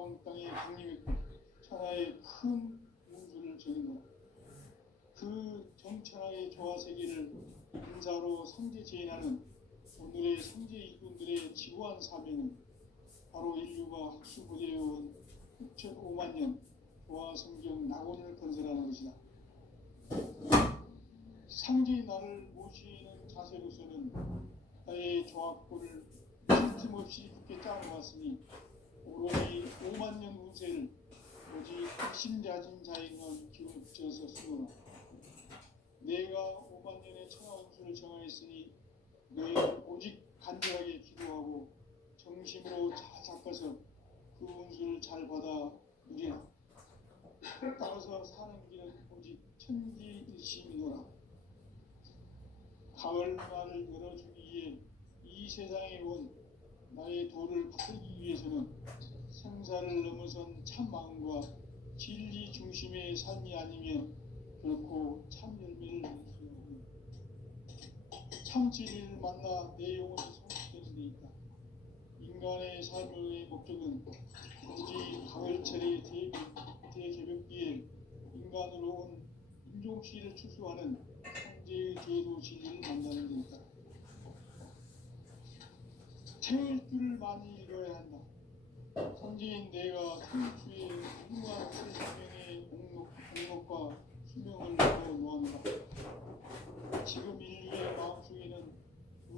동방 땅에 강림했고 천하의 큰 운수를 정인노라. 그 정천하의 조화세계를 인사로 상제제인하는 오늘의 상제 일꾼들의 지구한 사명은 바로 인류가 학수고대해온 6,500만 년 조화성경 낙원을 건설하는 것이다. 상제의 나를 모시는 자세로서는 나의 조합골을 틈틈없이 굳게 짜놓았으니 오로지 5만 년 운세를 오직 핵심자진 자에게만 기운을 붙여서 쓰노라. 내가 5만 년의 천하 운수를 정하였으니 너희는 오직 간절하게 기도하고 정심으로 잘 닦아서 그 운수를 잘 받아 누리라. 따라서 사는 길은 오직 천지일심이노라. 가을날을 열어주기 위해 이 세상에 온 나의 도를 받들기 위해서는 생사를 넘어선 참 마음과 진리 중심의 삶이 아니면 결코 참 열매를 낼 수 없는 참 진리를 만나 내 영혼이 성숙되는 데 있다. 인간의 삶의 목적은 오직 가을철의 대개벽기에 인간으로 온 인종시를 추수하는 상제의 제도 진리를 만나는 데 있다. 태울 줄을 많이 읽어야 한다. 선지인 내가 태초에 훌륭한 세상의 공력과 수명을 넣어놓았노라. 지금 인류의 마음속에는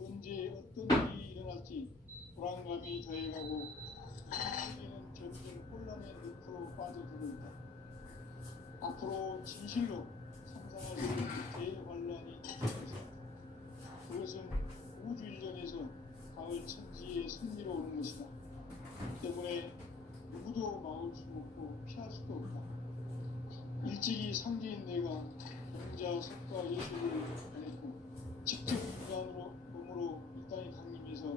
언제 어떤 일이 일어날지 불안감이 더해가고 세계는 점점 혼란의 늪으로 빠져들고 있다. 앞으로 진실로 상상할 수 있는 대환란이 있다. 그것은 우주 일전에서 가을 천지의 승리로 오는 것이다. 때문에 누구도 막을 수 없고 피할 수도 없다. 일찍이 상제인 내가 영자 석가 예수를 보냈고 직접 인간으로 몸으로 이 땅에 강림해서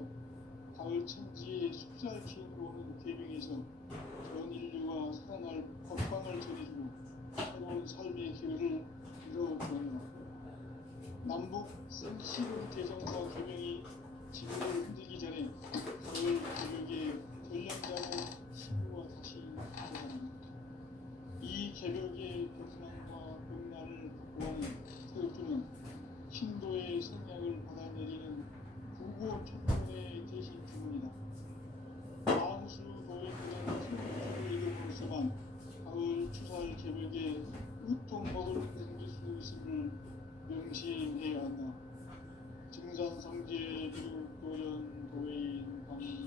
가을 천지의 숲살 기운으로 오는 계명에서 전 인류가 살아날 법방을 전해주고 새로운 삶의 기회를 이뤄주었노라. 남북 생시론 대정과 계명이 지구를 흔들기 전에 가을 개벽에 전령자고 신부가 다시 돌아갑니다. 이 개벽의 병난과 병난을 극복하는 태극주는 신도의 성량을 받아내리는 구고 천문의 대신 주문이다. 만수 도인들은 태극주를 이름으로서만 가을 추살 개벽에 우통목을 옮길 수 있음을 명시해야 한다. 증산성제 비록 도연 도인 방위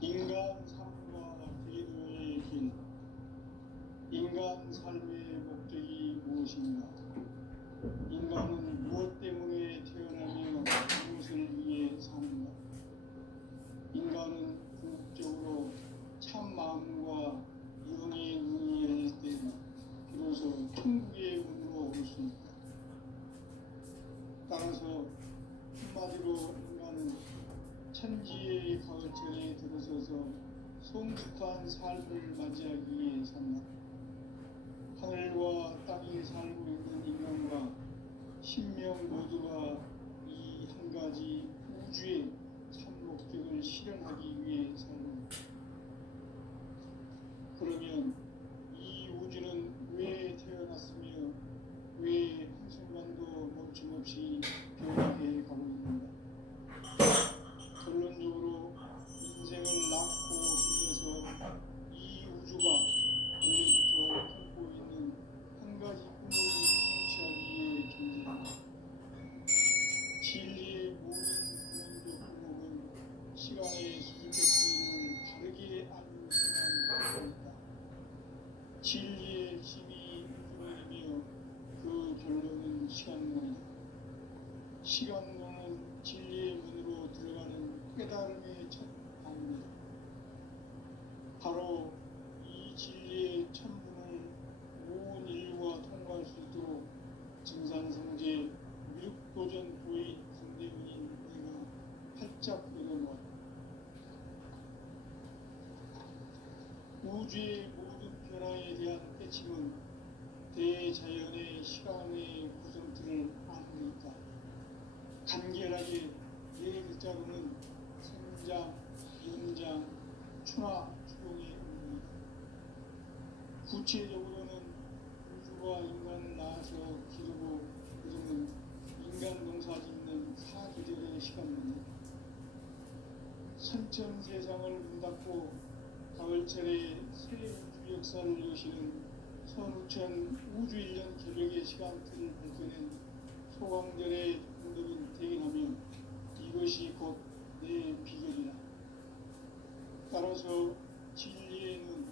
인간 삶과 기도의 길. 인간 삶의 목적이 무엇인가? 인간은 무엇 때문에 태어나며 무엇을 위해 사는가? 인간은 궁극적으로 참 마음과 영의 눈이 열릴 때 비로소 천국의 문으로 올 수 있다. 따라서 한마디로 인간은 천지의 가을철에 들어서서 성숙한 삶을 맞이하기 위해 산다. 하늘과 땅에 살고 있는 인간과 신명 모두가 이 한 가지 우주의 참 목적을 실현하기 위해 살고, 그러면 이 우주는 왜 태어났으며 왜 한순간도 멈춤없이 변화해 가고 있는가? 결론적으로 인생을 낳고 죽여서 이 우주가 원래부터 품고 있는 한 가지 꿈을 성취하기 위해 존재한다. 진리의 모든 근원적 구목은 시간의 수수께끼를 다르게 알고 있어야만 있다. 진리의 힘이 우주론이며 그 결론은 시간론이다. 시간론은 진리의 문으로 들어가는 깨달음의 첫 방문이다. 바로 이 진리의 천문을 온 인류가 통과할 수 있도록 증산성제 미륵도전 도의 강대문인 내가 활짝 열어놓았다. 우주의 모든 변화에 대한 깨침은 자연의 시간의 구성틀을 아느니까 간결하게 네 글자로는 생장, 연장, 추나 추동의 의미입니다. 구체적으로는 우주가 인간을 낳아서 기르고 그러는 인간 농사 짓는 사계절의 시간입니다. 선천 세상을 문 닫고 가을철에 새 우주 역사를 여시는 선우천 우주 1년 개벽의 시간틀을 밝혀낸 소강절의 공덕인 대견하며 이것이 곧 내 비결이라. 따라서 진리에는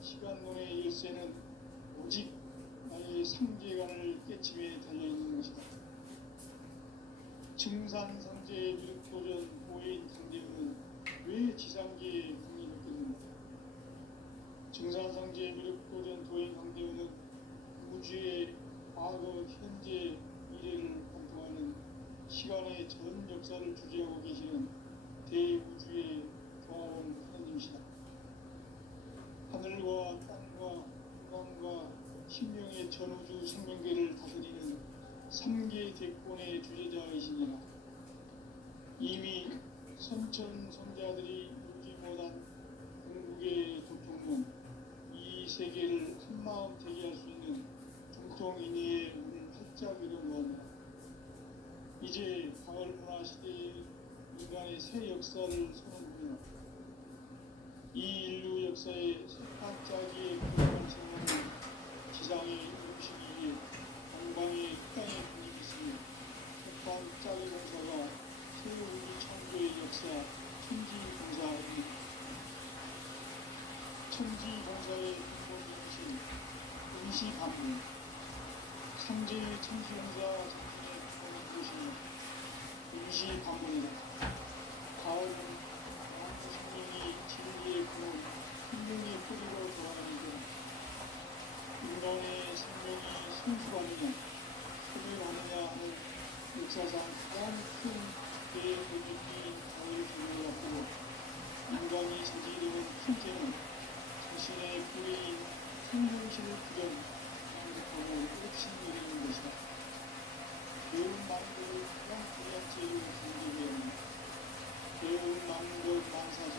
시간론의 열쇠는 오직 나의 상제관을 깨침에 달려있는 것이다. 증산상제의 미륵도전 고해인 강대우는 왜 지상계에 흥이 느꼈는가? 증산상제의 미륵도전 도인 강대우는 우주의 과거, 현재, 미래를 관통하는 시간의 전 역사를 주재하고 계시는 대우주의 교황 하느님이시다. 하늘과 땅과 인간과 신명의 전우주 생명계를 다스리는 3계 대권의 주제자이시니라. 이미 선천선자들이 울지 못한 궁극의 도통은 이 세계를 한마음 되게 할 수 있는 중통인의의 문을 활짝 열어놓았다. 이제 가을 문화 시대의 인간의 새 역사를 선언합니다. 이 인류 역사의 새 반짝이의 구름을 채우는 지상의 음식이 위해 동방의 땅의 분위기 있으며 새 반짝이 공사가 새 우주 창조의 역사 천지공사입니다. 천지공사의 근본이신 임시반문, 상제의 천지공사 작품의 근본이신 임시반문이다. 가을은 만주 생명이 진리의 근원, 생명의 뿌리로 돌아가는데 인간의 생명이 성숙하느냐 소멸하느냐 하는 역사상 가장 큰 대의미인 가을 기운을 앞두고 인간이 저지르는 현재는 자신의 뿌리인 생명신을 부정 만족하고 옥신여기는 것이다. 배운 만국을 가장 귀한 죄로 경계해야 합니다. 배운 만국 만사성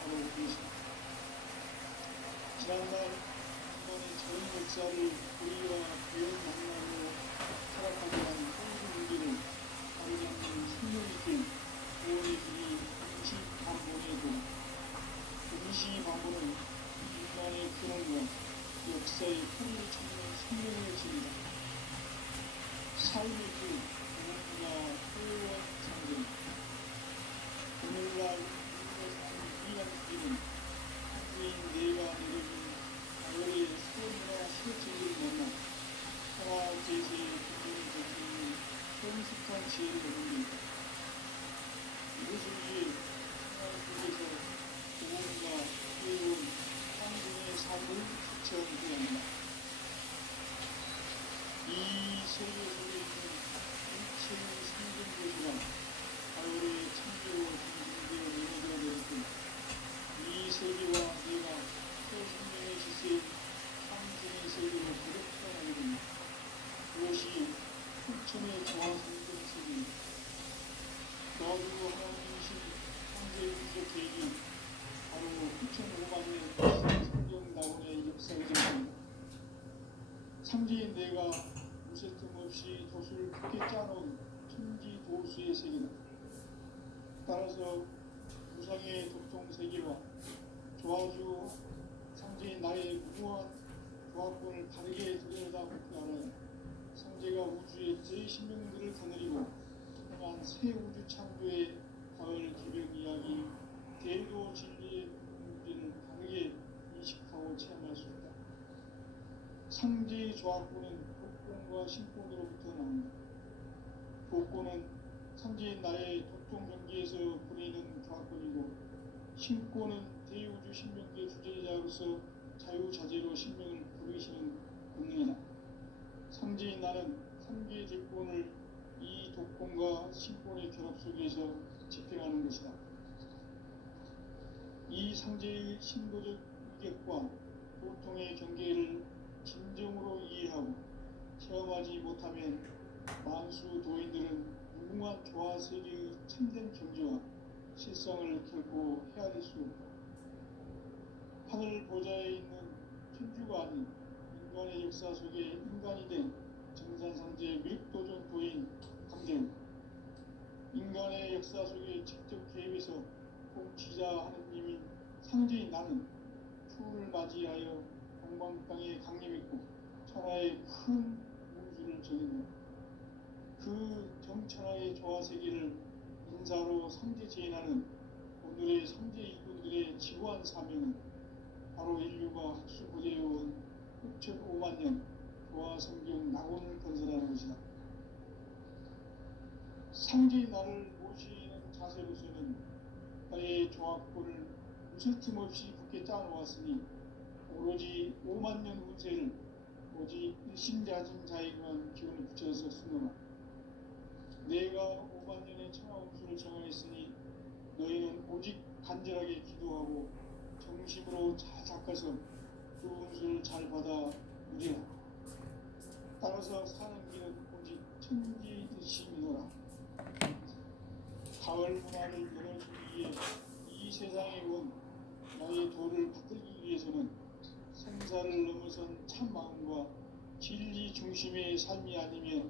바로 이것입니다. 지난날 인간의 전 역사를 우리와 배운 만남으로 타락하게 한 모든 문제를 다루지 않는 숙명있게 구원의 길이 임시반문에도 임시반문은 인간의 근원과 역사의 뿌리를 찾는 생명의 길이다. 삶의 길, 공원과 회원 상징. 오늘날 인류가 사는 위대한 길은 한주인 내가 내려준 가을의 수원과 시어체를 만나 평화제세의 국민을 지키는 성숙한 지혜를 얻는 데 이것을 위해 평화국에서 공원과 회원 상징의 삶을 실천해야 합니다. 이 세계 속에 있는 일체의 생존도시가 가을의 창조로 정신되어 내려져야 되었고 이 세계와 내가 초생명의 지세인 상징의 세계로 거듭 태어나게 됩니다. 그것이 풍천의 정화성경 세계입니다. 도와주고 하나님이신 창조의 구속 계획이 바로 9,500만 년 성경 나온의 역사이십니다. 상제인 내가 무쇠 틈 없이 돛을 크게 짜놓은 천지 도수의 세계다. 따라서 무상의 도통 세계와 조화주 상제인 나의 무모한 조합권을 다르게 들여다보고 알아야 상제가 우주의 제10명들을 거느리고 통한 새 우주 창조의 가을 개벽 이야기 대도 진리의 문제를 다르게 인식하고 체험할 수 있다. 상제의 조합권은 복권과 신권으로부터 나온다. 복권은 상제인 나의 도통 경계에서 부리는 조합권이고 신권은 대우주 신명계 주제자로서 자유자재로 신명을 부르시는 권능이다. 상제인 나는 3개의 대권을 이 독권과 신권의 결합 속에서 집행하는 것이다. 이 상제의 신도적 위격과 보통의 경계를 진정으로 이해하고 경험하지 못하면 만수 도인들은 무궁한 조화 세계의 참된 경지와 실상을 결코 헤아릴 수 없다. 하늘 보좌에 있는 천주가 아닌 인간의 역사 속에 인간이 된 정산상제 밀도전 도인 강경, 인간의 역사 속에 직접 개입해서 통치자 하느님인 상제인 나는 추운을 맞이하여 동방땅에 강림했고 천하의 큰 우주를 정했노라. 그 정천하의 조화세계를 인사로 상제 제인하는 오늘의 상제 이군들의 지구한 사명은 바로 인류가 학수고대해온 6,5만 년 조화성경 낙원을 건설하는 것이다. 상제의 나를 모시는 자세로서는 나의 조합골을 웃을 틈 없이 굳게 짜놓았으니 오로지 5만 년 운세를 오직 일심자진 자에게만 기운을 붙여서 쓰노라. 내가 5만 년의 천하 운수를 정하였으니 너희는 오직 간절하게 기도하고 정심으로 잘 닦아서 그 운수를 잘 받아 누리라. 따라서 사는 길은 오직 천지일심이노라. 가을 문화를 열어주기 위해 이 세상에 온 나의 도를 붙들기 위해서는 생사를 넘어선 참 마음과 진리 중심의 삶이 아니면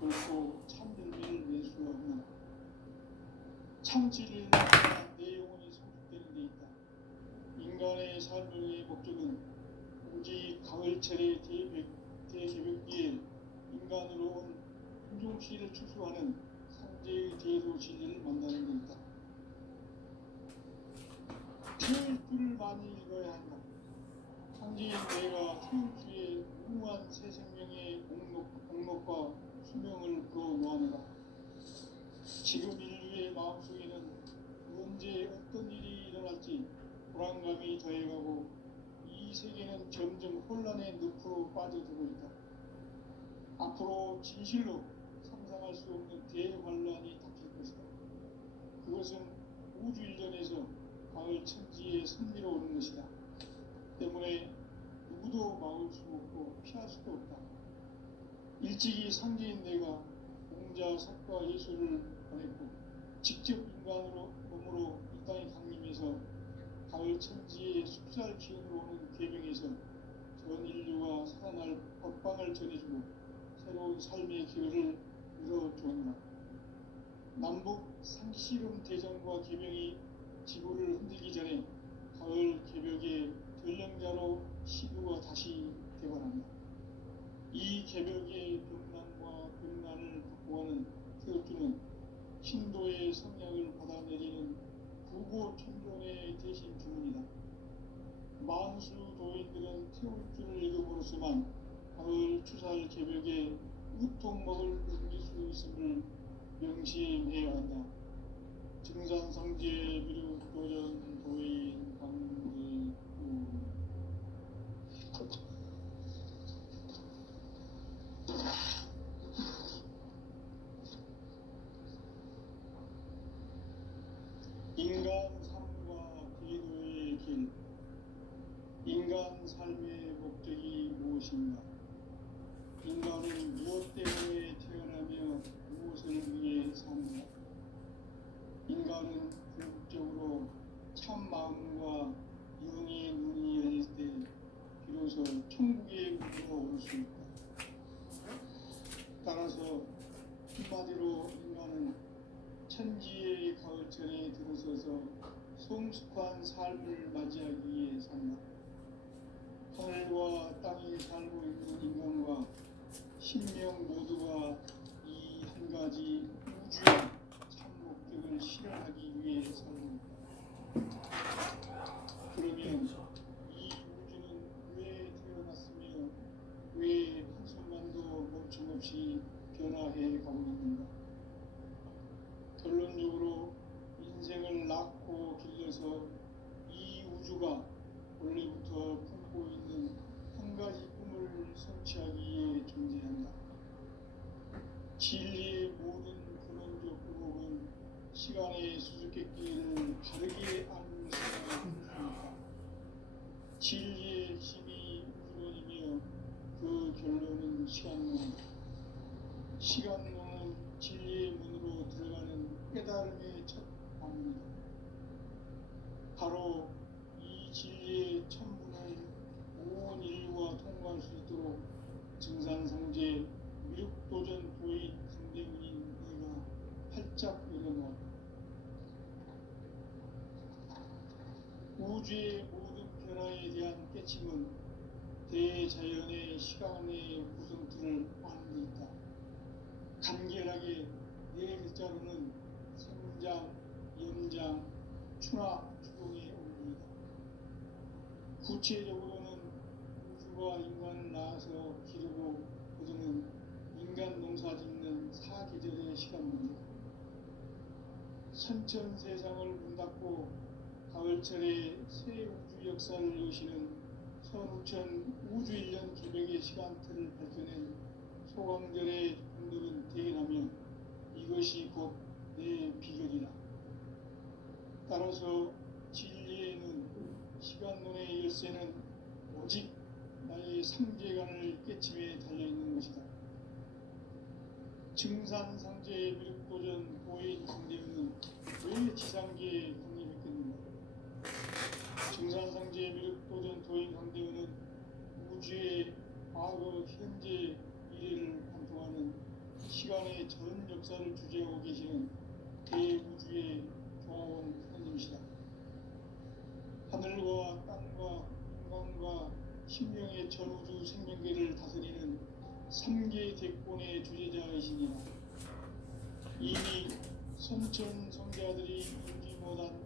결코 참들미를 낼 수 없는 참 진리를 위한 내 영혼이 성숙되는 데 있다. 인간의 삶의 목적은 오직 가을철의 대개벽기에 인간으로 온 인종씨를 추수하는 상제의 대도 진리를 만나는 데 있다. 태울 줄을 많이 읽어야 한다. 상제인 내가 태울 주의 무궁한 새 생명의 공록과 수명을 불어놓아내라. 지금 인류의 마음속에는 언제 어떤 일이 일어날지 불안감이 더해가고 이 세계는 점점 혼란의 늪으로 빠져들고 있다. 앞으로 진실로 상상할 수 없는 대환란이 닥칠 것이다. 그것은 우주 일전에서 가을 천지의 선미로 오는 것이다. 때문에 누구도 막을 수 없고 피할 수도 없다. 일찍이 상제인 내가 공자, 석가, 예수를 보냈고 직접 인간으로 몸으로 이 땅에 강림해서 가을 천지의 숲살 기운으로 오는 계명에서 전 인류가 살아날 법방을 전해주고 새로운 삶의 기회를 열어주었노라. 남북 상씨름 대전과 계명이 지구를 흔들기 전에 가을 개벽의 전령자로 시부가 다시 개발한다. 이 개벽의 병난과 병난을 극복하는 태극주는 신도의 성약을 받아내리는 구고 천존의 대신 주문이다. 만수 도인들은 태울주를 읽음으로써만 가을 추살 개벽에 우통먹을 넘길 수 있음을 명심해야 한다. 증산상제 미륵도전 도인 강제구 인간 삶과 기도의 길. 인간 삶의 목적이 무엇인가? 인간은 무엇 때문에 태어나며 무엇을 위해 사는가? 인간은 궁극적으로 참 마음과 영의 눈이 열릴 때 비로소 천국의 문으로 올 수 있다. 따라서 한마디로 인간은 천지의 가을천에 들어서서 성숙한 삶을 맞이하기 위해 산다. 하늘과 땅에 살고 있는 인간과 신명 모두가 이 한 가지 우주의 참 목적을 실현하기 위해 살고 있다. 그러면 이 우주는 왜 태어났으며 왜 한순간도 멈춤없이 변화해 가고 있는가? 결론적으로 인생을 낳고 길러서 이 우주가 원래부터 품고 있는 한 가지 꿈을 성취하기 위해 존재한다. 진리의 모든 근원적 구목은 시간의 수수께끼를 바르게 아는 시간을 품습니다. 진리의 핵심이 우주론이며 그 그 결론은 시간론. 시간론은 진리의 문으로 들어가는 깨달음의 첫 방문이다. 바로 이 진리의 첫 문을 온 인류가 통과할 수 있도록 증산상제 미륵도전 도인 강대문인 내가 활짝 열어놓았다. 우주의 모든 변화에 대한 깨침은 대자연의 시간의 구성틀을 아는 데 있다. 간결하게 네 글자로는 생장, 염장, 추나 추동의 원리이다. 구체적으로는 우주가 인간을 낳아서 기르고 거두는 인간 농사 짓는 사계절의 시간입니다. 선천세상을 문 닫고 가을철에 새 우주 역사를 여시는 선우천 우주 1년 기백의 시간틀을 밝혀낸 소강절의 공덕은 대견하며 이것이 곧 내 비결이라. 따라서 진리에는 시간론의 열쇠는 오직 나의 상제관을 깨침에 달려있는 것이다. 증산상제의 미륵도전 도인 강대문은 왜 지상계에 강림했겠는가? 증산상제의 미륵도전 도인 강대문은 우주의 과거, 현재, 미래를 관통하는 시간의 전 역사를 주재하고 계시는 대우주의 조화원 하나님이시다. 하늘과 땅과 인간과 신명의 전우주 생명계를 다스리는 3개 대권의 주제자이시니라. 이미 선천 성자들이 인지 못한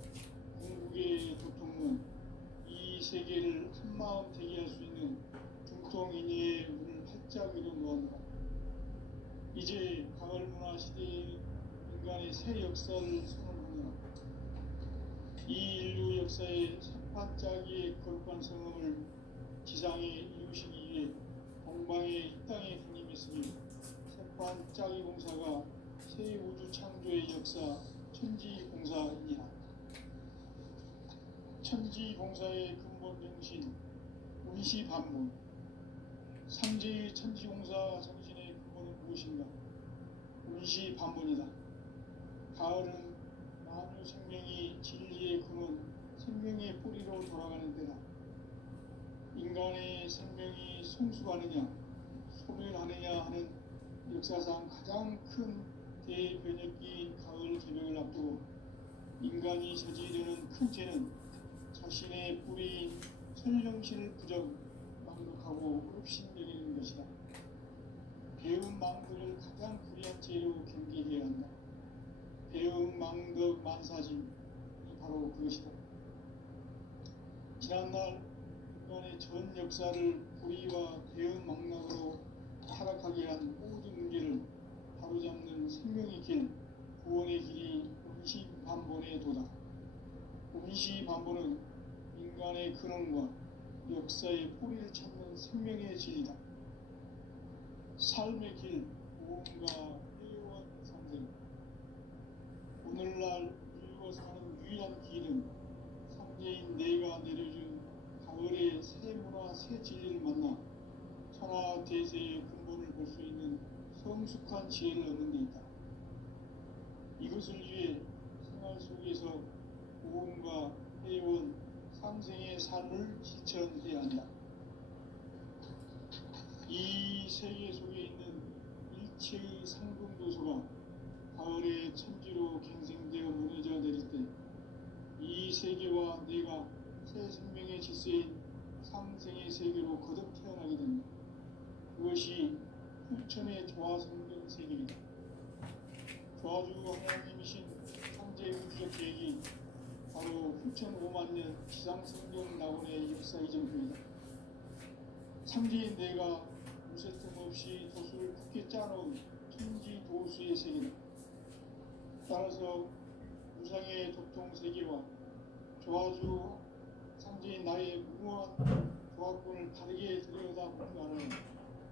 궁극의 도통문, 이 세계를 한마음 되게 할 수 있는 중통인의의 문을 활짝 열어놓았노라. 이제 가을 문화 시대의 인간의 새 역사를 선언하노라. 이 인류 역사의 세판짜기의 거룩한 성음을 지상에 이루시기 위해 공방에 이 땅에 군림했으니 세판짜기 공사가 새 우주 창조의 역사 천지공사이니라. 천지공사의 근본 정신 운시반문. 삼재의 천지공사 정신의 근본은 무엇인가? 운시반문이다. 가을은 만유 생명이 진리의 근원, 생명의 뿌리로 돌아가는 때다. 인간의 생명이 성숙하느냐, 소멸하느냐 하는 역사상 가장 큰 대변혁기인 가을 개명을 앞두고 인간이 저지르는 큰 죄는 자신의 뿌리인 설령신을 부정, 망독하고 흡신여기는 것이다. 배움 망덕을 가장 불의한 죄로 경계해야 한다. 배움 망덕 만사짐이 바로 그것이다. 지난날 인간의 전 역사를 불의와 배움 망락으로 타락하게 한 모든 문제를 바로잡는 생명의 길, 구원의 길이 운시반본의 도다. 운시반본은 인간의 근원과 역사의 뿌리를 찾는 생명의 진리다. 삶의 길, 무언가 회원 상생. 오늘날 인류가 사는 유일한 길은 상제인 내가 내려준 가을의 새 문화, 새 진리를 만나 천하 대세의 근본을 볼 수 있는 성숙한 지혜를 얻는 데 있다. 이것을 위해 생활 속에서 무언가 회원 상생의 삶을 실천해야 한다. 이 세계 속에 있는 일체의 상금도서가 가을의 천지로 갱생되어 무너져 내릴 때 이 세계와 내가 새 생명의 질서인 상생의 세계로 거듭 태어나게 된다. 그것이 후천의 조화성경 세계이다. 조화주 하나님이신 상제 우주적 계획이 바로 후천 5만년 지상성경 낙원의 역사 이정표이다. 상제인 내가 무새 틈 없이 도수를 굳게 짜놓은 천지 도수의 세계다. 따라서 무상의 도통 세계와 조화주 상제인 나의 무모한 조화권을 다르게 들여다보는 나는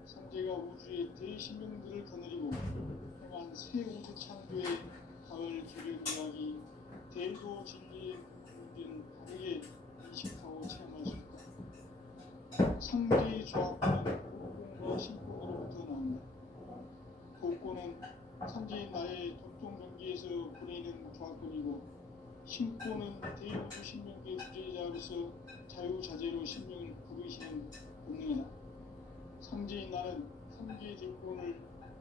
상제가 우주의 대신명들을 거느리고 행한 새 우주 창조의 가을 개별 이야기, 대도 진리의 문제를 다르게 인식하고 체험할 수 있다. 상제의 조화권은 공과 산지인 나의 독종 경기에서 보내는 조합권이고 신권은 대우주 신명계 주제자로서 자유자재로 신명을 부르시는 본능이다. 상제인 나는 상계 대권을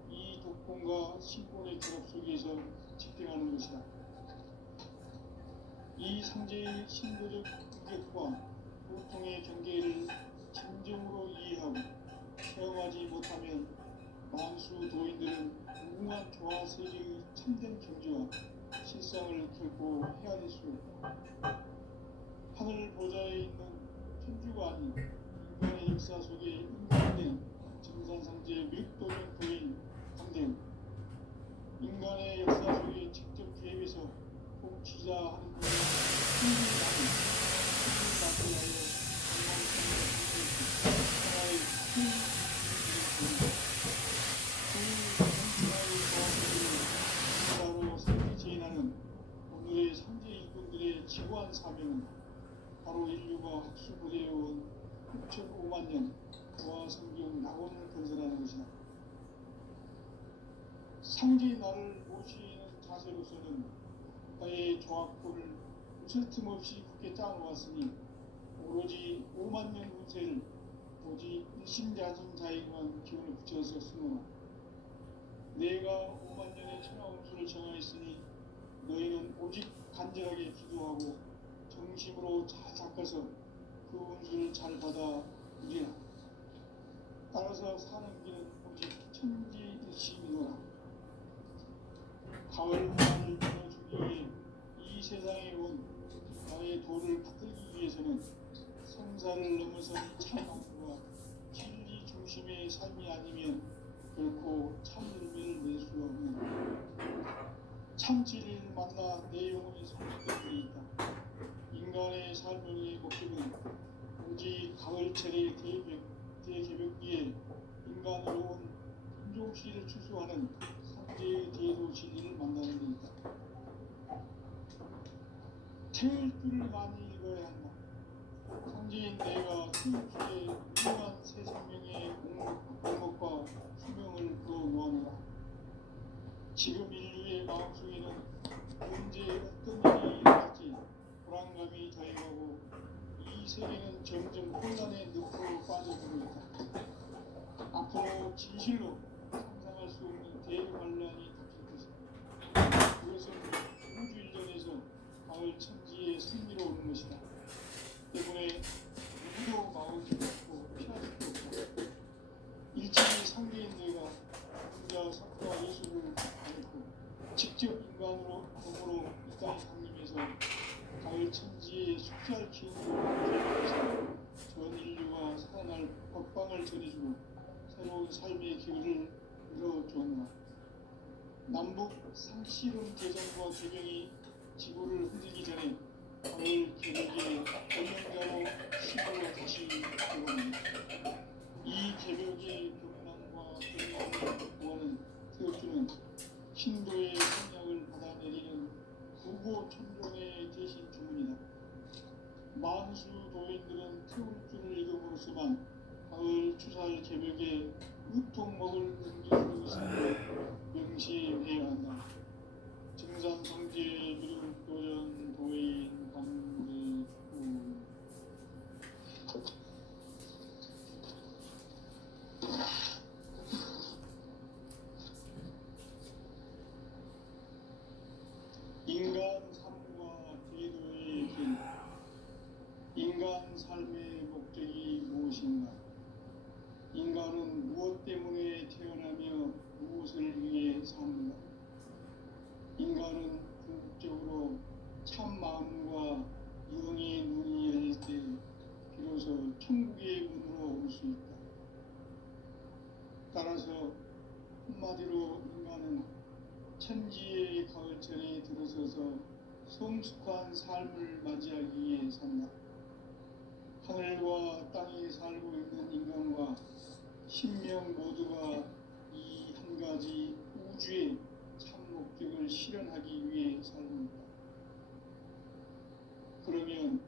이 독권과 신권의 결합 속에서 집행하는 것이다. 이 상제의 신도적 인격과 보통의 경계를 진정으로 이해하고 체험하지 못하면 만수 도인들은 무궁한 조화 세계의 참된 경지와 실상을 결코 헤아릴 수 없다. 하늘 보좌에 있는 천주가 아닌 인간의 역사 속에 인간된 증산상제의 묘도적 도인 강대우, 인간의 역사 속에 직접 개입해서 복지자하는 분의 힘이 나는 힘을 나타내어 하나의 큰 바로 상계 제인하는 오늘의 상계 일꾼들의 지구한 사명은 바로 인류가 학수부대해온 6,500만 년 도화 성경 낙원을 건설하는 것이다. 상계의 나를 모시는 자세로서는 나의 조합권을 무슨 틈없이 굳게 짜놓았으니 오로지 5만 년 운세를 오직 일심자진 자에게만 기운을 붙여서 쓰노라. 내가 5만 년의 천하 운수를 정하였으니 너희는 오직 간절하게 기도하고 정심으로 잘 닦아서 그 운수를 잘 받아 누리라. 따라서 사는 길은 오직 천지일심이노라. 가을 문화를 들어주기 위해 이 세상에 온 나의 도를 받들기 위해서는 생사를 넘어선 참함과 진리 중심의 삶이 아니면 결코 참을미를 낼 수 없는 참진리를 만나 내 영혼이 성숙된 데 있다. 인간의 삶의 목적은 오직 가을철의 대개벽기에 인간으로 온 인종시를 추수하는 상제의 대도 진리를 만나는 데 있다. 태울 줄을 많이 읽어야 한다. 상제인 내가 태울 줄에 유명한 새 생명의 공목과 수명을 불어놓아노라. 지금 인류의 마음속에는 언제 어떤 일이 일어날지 불안감이 더해가고 이 세계는 점점 혼란의 늪으로 빠져들고 있다. 앞으로 진실로 상상할 수 없는 대환란이 닥칠 것이다. 그것은 우주 일전에서 가을 천지의 승리로 오는 것이다. 때문에 누구도 막을 수 없고 피할 수 없다. 일찍이 상계인 내가 혼자 석과 예수를 안고 직접 인간으로 몸으로 이 땅에 강림해서 가을 천지의 숙살 기운으로 만들어서 전 인류가 살아날 법방을 전해주고 새로운 삶의 기회를 열어주었노라. 남북 상실은 개성과 개경이 지구를 흔들기 전에 가을 개벽의 권능자로 시골로 다시 들어옵니다. 이 개벽의 경륜과 권능을 구하는 태극주는 신도의 성향을 받아내리는 구보 천종의 대신 주문이다. 만수 도인들은 태극주를 읽음으로써만 가을 추살 개벽에 으통 먹을 은기로 있음을 명시해야 한다. 증산 성제 미륵 도전 도인 강대구 인간 삶과 제도의 길. 인간 삶의 목적이 무엇인가? 인간은 무엇 때문에 태어나며 무엇을 위해 사는가? 인간은 궁극적으로 참 마음과 영의 눈이 열릴 때 비로소 천국의 문으로 올 수 있다. 따라서 한마디로 인간은 천지의 가을철에 들어서서 성숙한 삶을 맞이하기 위해 산다. 하늘과 땅에 살고 있는 인간과 신명 모두가 이 한 가지 우주의 참 목적을 실현하기 위해 살고 있다. 그러면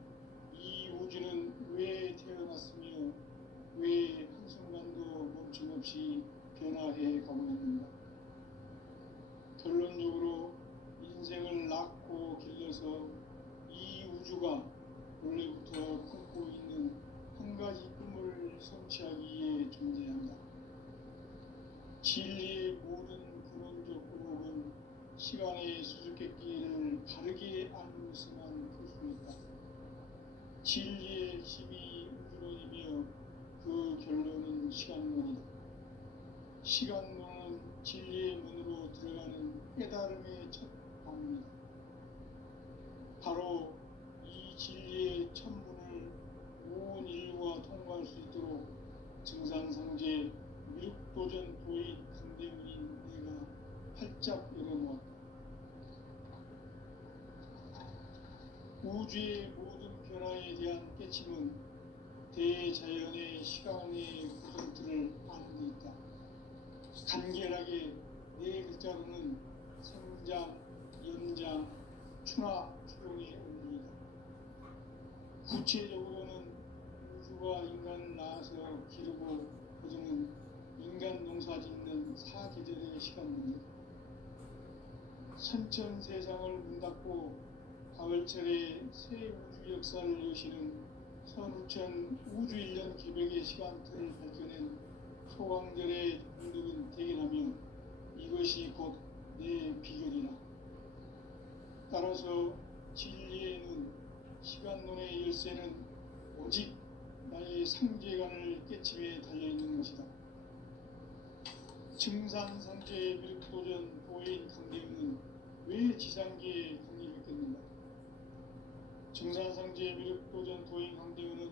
이 우주는 왜 태어났으며 왜 한순간도 멈춤없이 변화해 가고 있는가? 결론적으로 인생을 낳고 길러서 이 우주가 원래부터 꿈꾸고 있는 한 가지 꿈을 성취하기 위해 존재한다. 진리의 모든 근원적 의혹은 시간의 수수께끼를 바르게 알므로서만 풀 수 있다. 진리의 핵심이 우주론이며 그 결론은 시간론이다. 시간론은 진리의 문으로 들어가는 깨달음의 첫 방문이다. 바로 이 진리의 첫 문을 온 인류가 통과할 수 있도록 증산상제 미륵도전 도인 강대문인 내가 활짝 열어놓았다. 우주의 모든 변화에 대한 깨침은 대자연의 시간의 구름틀을 아는 데 있다. 간결하게 네 글자로는 생장, 연장, 추나 추동의 의미이다. 구체적으로는 우주가 인간을 낳아서 기르고 거두는 인간 농사 짓는 사계절의 시간입니다. 선천세상을 문 닫고 가을철에 새 우주 역사를 여시는 선우천 우주 1년 기백의 시간틀을 밝혀낸 소강절의 운덕은 대견하며 이것이 곧 내 비결이라. 따라서 진리에는 시간론의 열쇠는 오직 나의 상제관을 깨침에 달려있는 것이다. 증산상제의 미륵도전 도인 강대문은 왜 지상계에 강림했겠는가? 증산상제의 미륵도전 도인 강대문은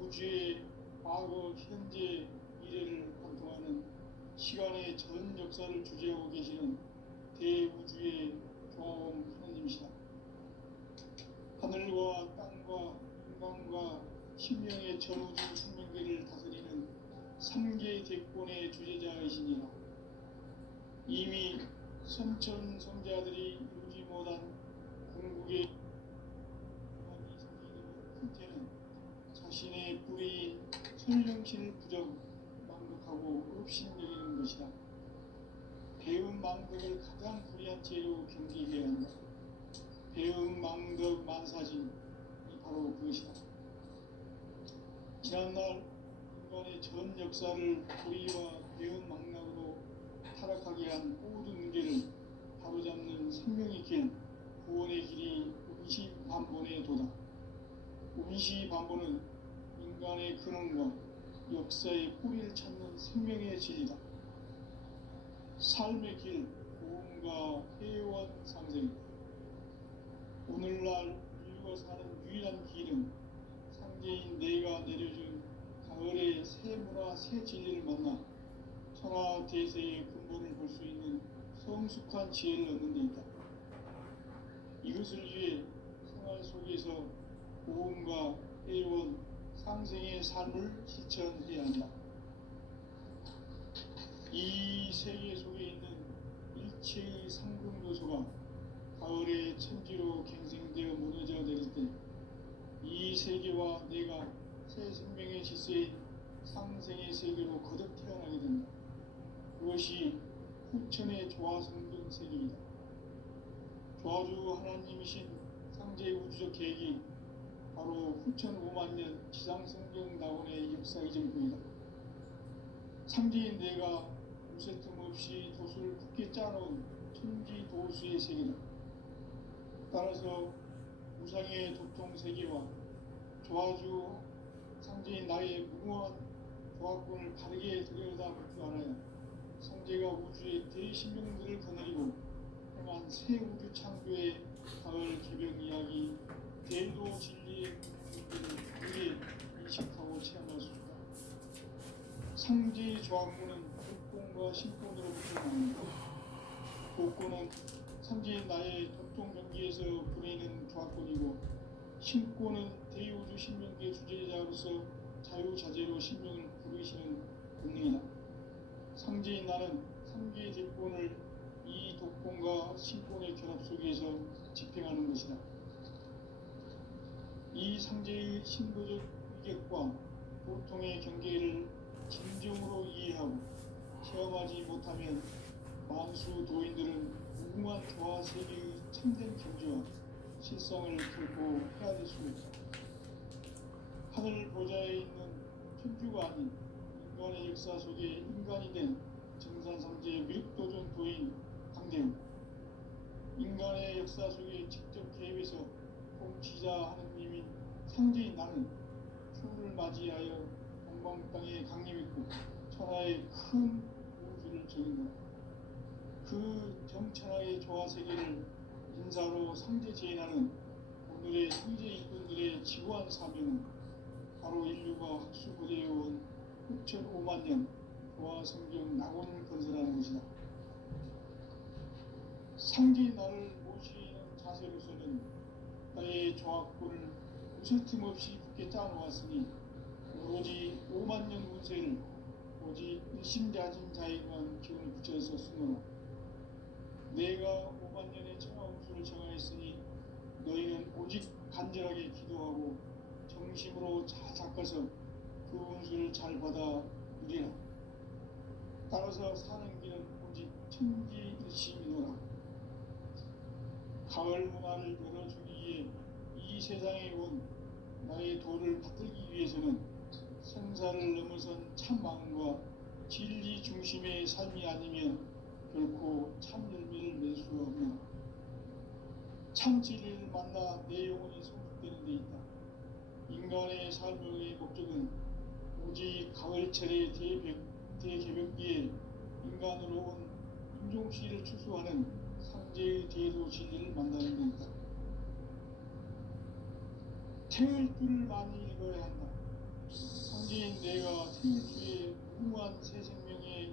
우주의 과거, 현재, 미래를 관통하는 시간의 전 역사를 주재하고 계시는 대우주의 조화원 하나님이시다. 하늘과 땅과 인간과 신명의 전우주 생명계를 다스리는 3개 대권의 주제자이시니라. 이미 선천성자들이 이루지 못한 궁극의 형태는 자신의 뿌리인 설령신을 부정 망독하고 업신여기는 것이다. 배음 망덕을 가장 불리한 죄로 경계해야 한다. 배음 망덕 만사진이 바로 그것이다. 지난날 인간의 전 역사를 불의와 배음 망락으로 타락하게 한 모든 문제를 바로잡는 생명의 길, 구원의 길이 운시반본의 도다. 운시반본은 인간의 근원과 역사의 뿌리를 찾는 생명의 진리다. 삶의 길, 고음과 회원 상생. 오늘날 인류가 사는 유일한 길은 상제인 내가 내려준 가을의 새 문화, 새 진리를 만나 천하 대세의 근본을 볼 수 있는 성숙한 지혜를 얻는 데 있다. 이것을 위해 생활 속에서 고음과 회원, 상생의 삶을 실천해야 한다. 이 세계 속에 있는 일체의 상금 요소가 가을의 천지로 갱생되어 무너져 내릴 때 이 세계와 내가 새 생명의 질서인 상생의 세계로 거듭 태어나게 된다. 그것이 후천의 조화성등 세계이다. 조화주 하나님이신 상제의 우주적 계획이 바로 후천 5만 년 지상성경 낙원의 역사의 전부이다. 상제인 내가 무쇠 틈 없이 도수를 굳게 짜놓은 천지 도수의 세계다. 따라서 우상의 도통 세계와 조화주 상제인 나의 무모한 조화권을 바르게 들여다볼 줄 알아야 상제가 우주의 대신명들을 거느리고 행한 새 우주 창조의 가을 개벽 이야기, 대도 진리의 문제를 바르게 인식하고 체험할 수 있다. 상제의 조화권은 복권과 신권으로부터 나옵니다. 복권은 상제인 나의 도통 경계에서 보내는 조화권이고, 신권은 대우주 신명계 주제자로서 자유자재로 신명을 부르시는 권능이다. 상제인 나는 3개의 대권을 이 독권과 신권의 결합 속에서 집행하는 것이다. 이 상제의 신도적 위격과 보통의 경계를 진정으로 이해하고 체험하지 못하면 만수 도인들은 무궁한 조화 세계의 참된 경지와 실상을 결코 헤아릴 수 없다. 하늘 보좌에 있는 천주가 아닌 인간의 역사 속에 인간이 된 정산삼재 미륵도전 도인 강대우, 인간의 역사 속에 직접 개입해서 통치자 하느님인 상제인 나는 추후를 맞이하여 동방 땅에 강림했고 천하의 큰 우주를 정인다. 그 정천하의 조화 세계를 인사로 상제 제인하는 오늘의 상제 일꾼들의 지구한 사명은 바로 인류가 학수고대해온 6,500만 년 조화 성경 낙원을 건설하는 것이다. 상제의 나를 모시는 자세로서는 나의 조화권을 무설틈 없이 굳게 짜놓았으니 오로지 5만 년 운세를 오직 일심자진 자에게만 기운을 붙여서 쓰노라. 내가 5만 년의 천하 운수를 정하였으니 너희는 오직 간절하게 기도하고 정심으로 잘 닦아서 그 운수를 잘 받아 누리라. 따라서 사는 길은 오직 천지일심이노라. 가을 문화를 열어주기 위해 이 세상에 온 나의 도를 받들기 위해서는 생사를 넘어선 참 마음과 진리 중심의 삶이 아니면 결코 참 열매를 맺을 수 없는 참 진리를 만나 내 영혼이 성숙되는 데 있다. 인간의 삶의 목적은 오직 가을철의 대개벽기에 인간으로 온 인종씨를 추수하는 상제의 대도 진리를 만나는 데 있다. 태울 줄을 많이 읽어야 한다. 상제인 내가 태울 주의 무궁한 새 생명의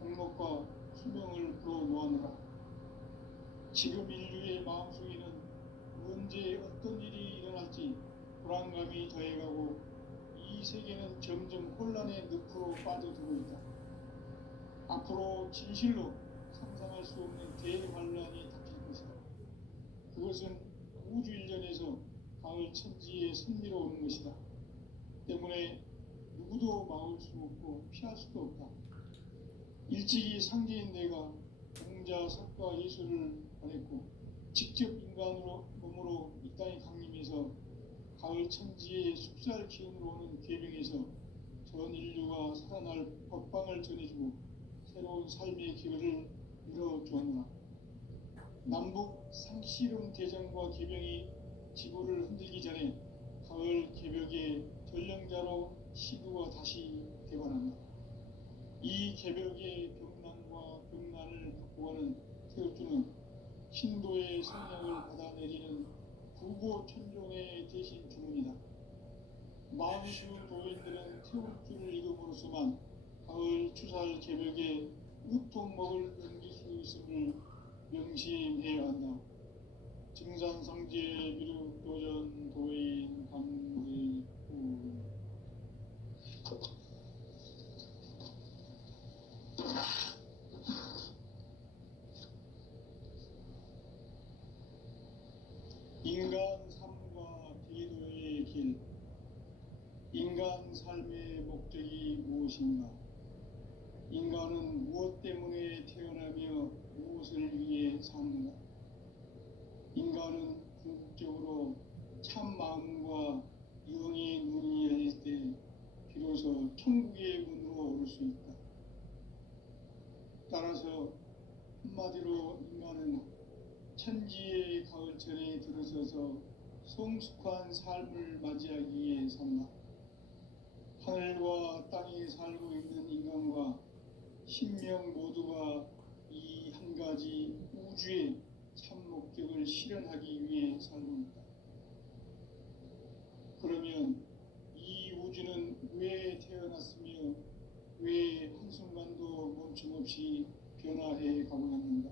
공목과 수명을 불어놓아노라. 지금 인류의 마음속에는 언제 어떤 일이 일어날지 불안감이 더해가고 이 세계는 점점 혼란의 늪으로 빠져들고 있다. 앞으로 진실로 상상할 수 없는 대환란이 닥칠 것이다. 그것은 우주 일전에서 가을 천지에 선미로 오는 것이다. 때문에 누구도 막을 수 없고 피할 수도 없다. 일찍이 상제인 내가 공자, 석가, 예술을 보냈고 직접 인간으로 몸으로 이 땅에 강림해서 가을 천지의 숲살 기운으로 오는 궤병에서 전 인류가 살아날 법방을 전해주고 새로운 삶의 기회를 열어주었노라. 남북 상씨름 대전과 궤병이 지구를 흔들기 전에 가을 개벽의 전령자로 시구가 다시 되관한다. 이 개벽의 병난과 병난을 극복하는 태극주는 신도의 성령을 받아내리는 구보 천종의 대신 주문이다. 만수 도인들은 태극주를 읽음으로써만 가을 추살 개벽에 우통목을 넘길 수 있음을 명심해야 한다. 증산상제 미륵도전 도인 강대우. 인간 삶과 대도의 길. 인간 삶의 목적이 무엇인가? 인간은 무엇 때문에 태어나며 무엇을 위해 사는가? 인간은 궁극적으로 참 마음과 영의 눈이 열릴 때 비로소 천국의 문으로 오를 수 있다. 따라서 한마디로 인간은 천지의 가을철에 들어서서 성숙한 삶을 맞이하기 위해 산다. 하늘과 땅에 살고 있는 인간과 신명 모두가 이 한 가지 우주의 참 목적을 실현하기 위해 살고 있다. 그러면 이 우주는 왜 태어났으며 왜 한순간도 멈춤없이 변화해 가고 있는가?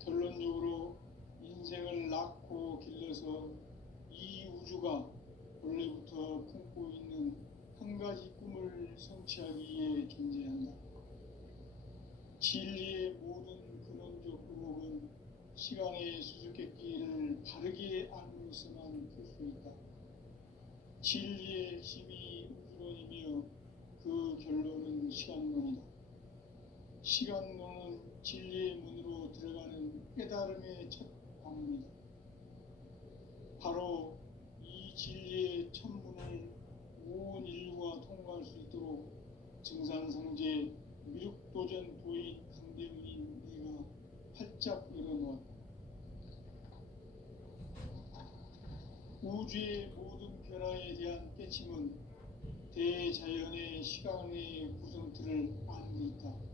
결론적으로 인생을 낳고 길러서 이 우주가 원래부터 품고 있는 한 가지 꿈을 성취하기 위해 존재한다. 진리의 모든 근원적 의혹은 시간의 수수께끼를 바르게 알므로서만 풀 수 있다. 진리의 핵심이 우주론이며 그 결론은 시간론이다. 시간론은 진리의 문으로 들어가는 깨달음의 첫 방문이다. 바로 이 진리의 첫 문을 온 인류가 통과할 수 있도록 증산상제 미륵도전 도인 강대문인 내가 활짝 열어놓았다. 우주의 모든 변화에 대한 깨침은 대자연의 시간의 구성틀을 아는 데 있다.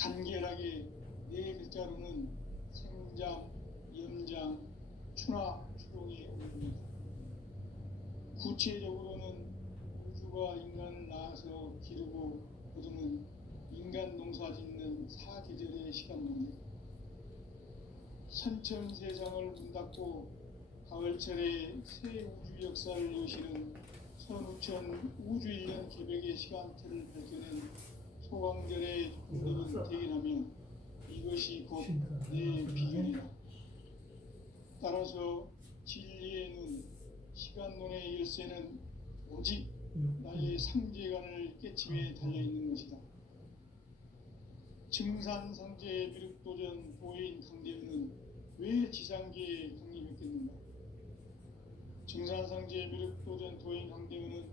간결하게 네 글자로는 생장, 염장, 추나 추동의 의미다. 구체적으로는 우주가 인간을 낳아서 기르고 거두는 인간 농사 짓는 사계절의 시간론이다. 선천세상을 문 닫고 가을철에 새 우주 역사를 여시는 선우천 우주일년 개벽의 시간틀을 밝혀낸 소강절의 조금들은 대견하며 이것이 곧 내 비결이다. 따라서 진리의 눈, 시간론의 열쇠는 오직 나의 상제관을 깨침에 달려있는 것이다. 증산상제 미륵도전 도인 강대문은 왜 지상계에 강림했겠는가? 증산상제 미륵도전 도인 강대문은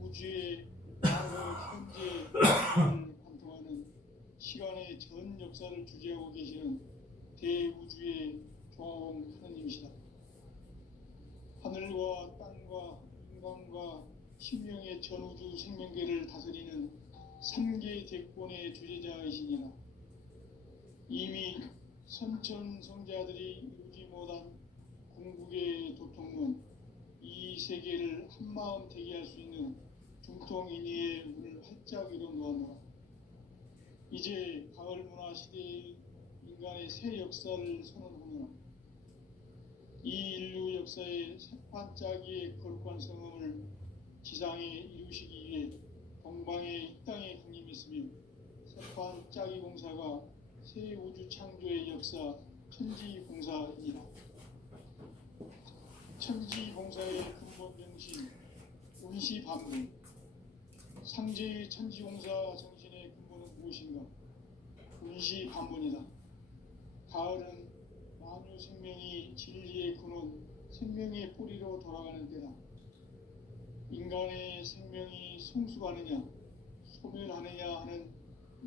우주의 과거, 현재, 미래를 관통하는 시간의 전 역사를 주재하고 계시는 대우주의 조화원 하느님이시다. 하늘과 땅과 인간과 신명의 전우주 생명계를 다스리는 3개 대권의 주재자이시니라. 이미 선천성자들이 이루지 못한 궁극의 도통문, 이 세계를 한마음 대기할 수 있는 중통인의의 문을 활짝 열어놓았노라. 이제 가을 문화 시대의 인간의 새 역사를 선언하노라. 이 인류 역사의 새판짜기의 거룩한 성음을 지상에 이루시기 위해 동방의 이 땅에 강림했으며 새판짜기 공사가 새 우주 창조의 역사 천지공사이니라. 천지공사의 근본 정신 운시반문, 상제의 천지공사 정신의 근본은 무엇인가? 운시반문이다. 가을은 만유 생명이 진리의 근원, 생명의 뿌리로 돌아가는 때다. 인간의 생명이 성숙하느냐, 소멸하느냐 하는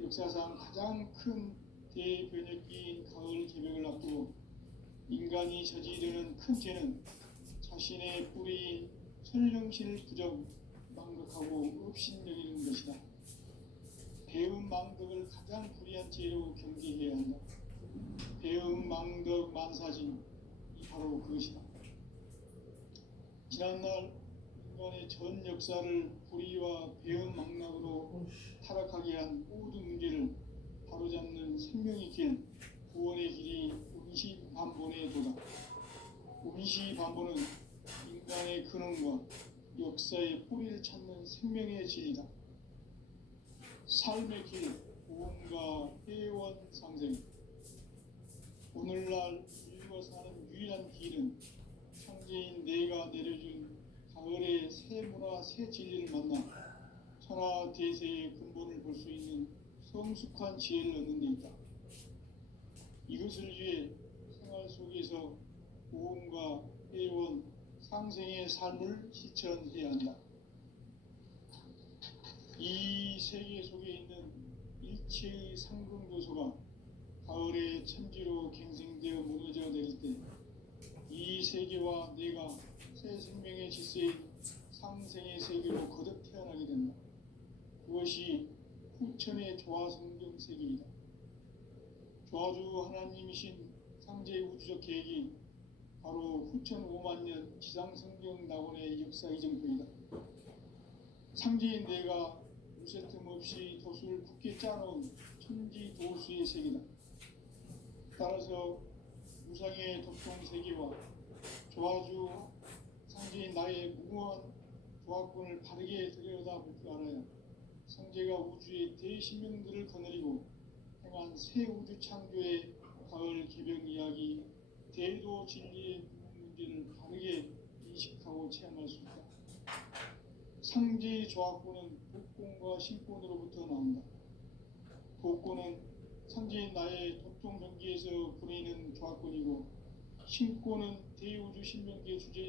역사상 가장 큰 대변혁기인 가을 개벽을 앞두고 인간이 저지르는 큰 죄는 자신의 뿌리인 설령신을 부정, 망덕하고 업신여기는 것이다. 배움 망덕을 가장 불의한 죄로 경계해야 한다. 배움 망덕 만사진, 이 바로 그것이다. 지난날 인간의 전 역사를 불의와 배움 망락으로 타락하게 한 모든 문제를 바로잡는 생명의 길, 구원의 길이 운시반본의 도다. 운시반본은 인간의 근원과 역사의 뿌리를 찾는 생명의 진리다. 삶의 길, 구원과 회원 상생. 오늘날 인류가 사는 유일한 길은 상제인 내가 내려준 가을의 새 문화, 새 진리를 만나 천하 대세의 근본을 볼 수 있는 성숙한 지혜를 얻는 데 있다. 이것을 위해 생활 속에서 구원과 회원, 상생의 삶을 실천해야 한다. 이 세계 속에 있는 일체의 상승조소가 가을의 천지로 갱생되어 무너져 내릴 때 이 세계와 내가 새 생명의 질서인 상생의 세계로 거듭 태어나게 된다. 그것이 후천의 조화성경 세계이다. 조화주 하나님이신 상제의 우주적 계획이 바로 후천 5만 년 지상성경 낙원의 역사 이정표이다. 상제인 내가 무쇠 틈 없이 도수를 굳게 짜놓은 천지 도수의 세계다. 따라서 무상의 도통 세계와 조화주 상제인 나의 무모한 조합권을 바르게 들여다볼 줄 알아야 상제가 우주의 대신명들을 거느리고 행한 새 우주 창조의 가을 개벽 이야기, 대도 진리의 문제를 바르게 인식하고 체험할 수 있다. 상제의 조합권은 복권과 신권으로부터 나온다. 복고는 상제인 나의 독종 경기에서 부리는 조합권이고 신고는 대우주 신명기의 주제